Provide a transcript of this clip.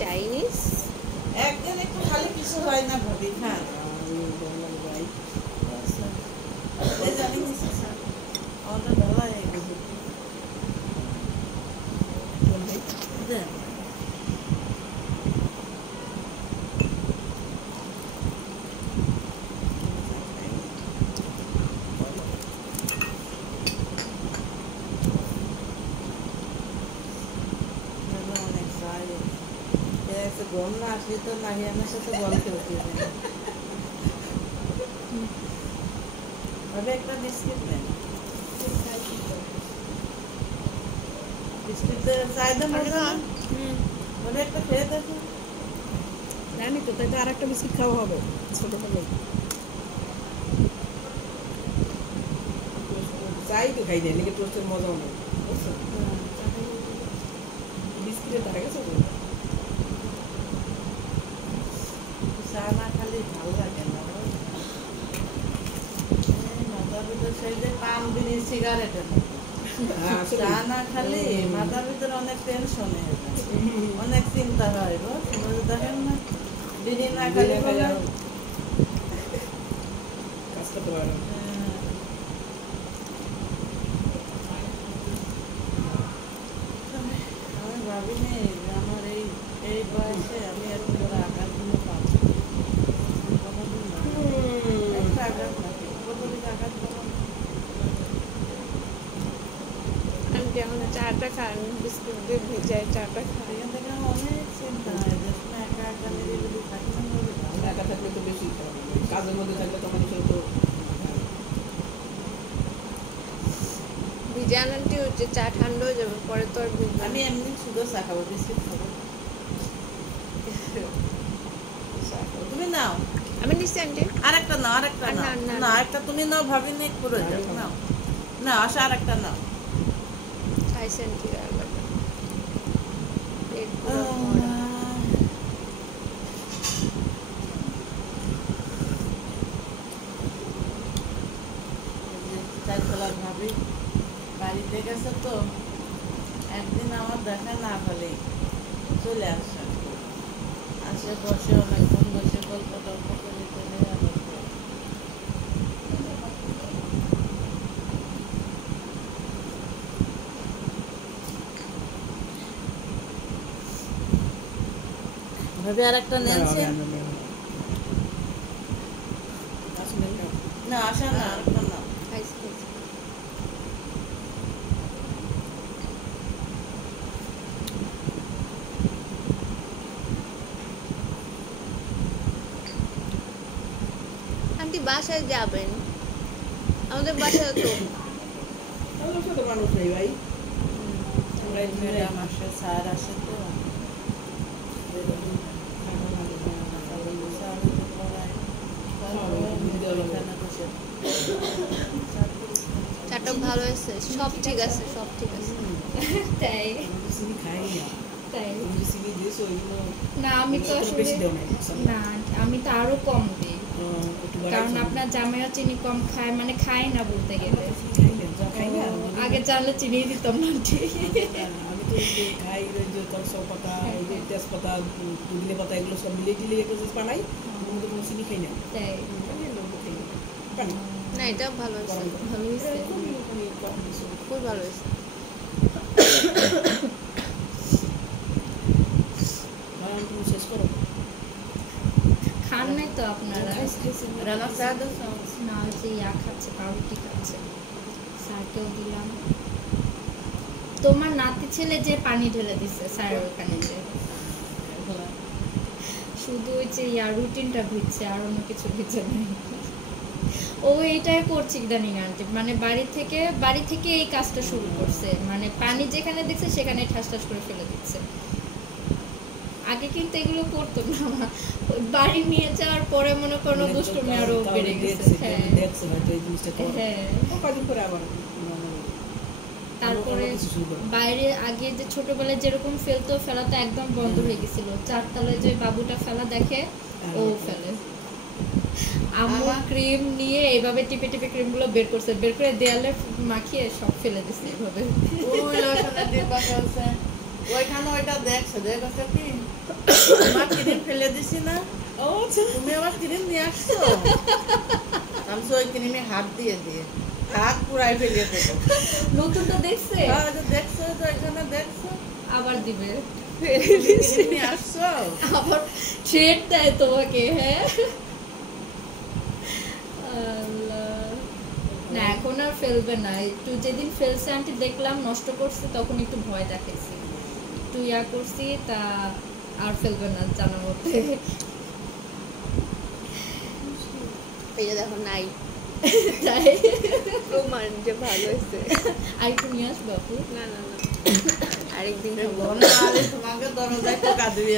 Chinese একদিন একটু খালি কিছু হয় না ভাবি হ্যাঁ জানি আমাদের ভালো গম না আসলে তো নাহিয়ানের সাথে গম খেলতে হবে একটা বিস্কিট নেন বিস্কিট চাহিদা মজা হবে একটা খেয়ে দেখো জানি তো তাই তো আর একটা বিস্কিট খাওয়া হবে ছোট হলে চাই তো খাই দেয় নাকি টোস্টের মজাও নেই বুঝছো বিস্কিটের তারা গেছে তো চা না খালি ভালো লাগে না মাথার ভিতরে সেই যে পান বিড়ি সিগারেটের চা না খালি মাথার ভিতরে অনেক টেনশন অনেক চিন্তা হয় দেখেন না বিড়ি না খালি কাজ করতে পারে আমি ভাবিনি যে আমার এই বয়সে আমি এত বড় আঘাতগুলো পাচ্ছি কোনোদিন না একটা আঘাত নাকি কতদিন আঘাত পাবো আমি এখন চাটা খান বিস্কুট দিয়ে ভেজায় চাটা খাই এখান থেকে আমার অনেক চিন্তা হয় যে একা একা নিরিবিলি থাকি না একা থাকলে তো বেশি কাজের মধ্যে থাকলে তো মানুষের তো ভিজান আনটি হচ্ছে চা ঠান্ডা হয়ে যাবে পরে তো আর বুঝবে আমি এমনি শুধু চা খাবো বিস্কিট খাবো তুমি নাও আমি নিচ্ছি আন্টি আরেকটা নাও আরেকটা না, নাও না, না আরেকটা তুমি নাও ভাবি নেই পুরো যাও নাও না আসা আরেকটা নাও খাইছি আন্টি আর লাগবে না। পেট পুরো ভরা। চারতলার ভাবি বাড়িতে গেছে তো একদিন আমার দেখা না পেলে চলে আসে আসে বসে অনেকক্ষণ বসে গল্প টল্প করে চলে আবার ভাবি আর একটা নেনছে না আসা না আরেকটা না খাইছি খাইছি আন্টি বাসায় যাবেন আমাদের বাসায় তো আমার সাথে মানুষ নেই ভাই আমরা এই ম্যাডাম আসে স্যার আসে তো চাটা ভালো হয়েছে সব ঠিক আছে সব ঠিক আছে তাই সিবি খাই না তাই তুমি সিবি দিয়েছো ওইগুলো না আমি তো আসলে বেশি দেও না না আমি তো আরো কম দিই একটু কারণ আপনার জামাইরা চিনি কম খায় মানে খায় না বলতে গেলে খাই না আগে জানলে চিনি দিতাম না ঠিক আমি তো খাই যে তরসা পাতা এই যে তেজপাতা পুদিনা পাতা এগুলো সব মিলিয়ে টিলিয়ে একটা জিনিস বানাই আমি তো কোনো চিনি খাই না তাই পানি না এটা ভালো হয়েছে ভালো হয়েছে খুব ভালো হয়েছে তুমি শেষ করো খান নাই তো আপনারা রানা চা দাও না ওই যে ইয়া খাচ্ছে পাউরুটি খাচ্ছে স্যারকেও দিলাম তোমার নাতি ছেলে যে পানি ঢেলে দিচ্ছে স্যার ওখানে যে শুধু ওই যে ইয়া রুটিনটা ভিজছে আর অন্য কিছু ভিজে নাই ও এইটাই করছে ইদানিং আন্টি মানে বাড়ি থেকে এই কাজটা শুরু করছে মানে পানি যেখানে দেখছে সেখানে ঠাস ঠাস করে ফেলে দিচ্ছে আগে কিন্তু এগুলো করতো না বাড়ি নিয়ে যাওয়ার পরে মনে করো দুষ্টুমি আরো বেড়ে গেছে দেখছে হয়তো এই জিনিসটা তো হ্যাঁ কদিন পরে আবার তারপরে বাইরে আগে যে ছোটবেলায় যেরকম ফেলাতো একদম বন্ধ হয়ে গেছিল চারতলায় যে বাবুটা ফেলা দেখে ও ফেলে আম্মু ক্রিম নিয়ে এইভাবে টিপে টিপে ক্রিমগুলো বের করছে বের করে দেয়ালে মাখিয়ে সব ফেলে দিচ্ছে এইভাবে ওই লোশনের ডিব্বা ফেলছে ওইখানে ওইটা দেখছে দেখছে কি তোমার ক্রিম ফেলে দিছি না ও আচ্ছা তুমি আবার ক্রিম নিয়ে আসছো আমি তো ওই ক্রিমে হাত দিয়ে হাত পুরাই ফেলিয়ে দেবো নতুনটা দেখছে দেখছো তো এখানে দেখছো আবার দিবে ক্রিম নিয়ে আসছো আবার ট্রেড দেয় তোমাকে হ্যাঁ আল্লাহ। না এখন আর ফেলবে না একটু যেদিন ফেলছে আন্টি দেখলাম নষ্ট করছে তখন একটু ভয় দেখাইছি একটু ইয়া করছি তা আর ফেলবে না জানার মধ্যে এই যে দেখো নাই তাই প্রমাণ যে ভালো হয়েছে। আর একটু নিয়ে আসবো আপু না না না আরেকদিন খাবো। তোমাকে দরজায় টোকা দিবি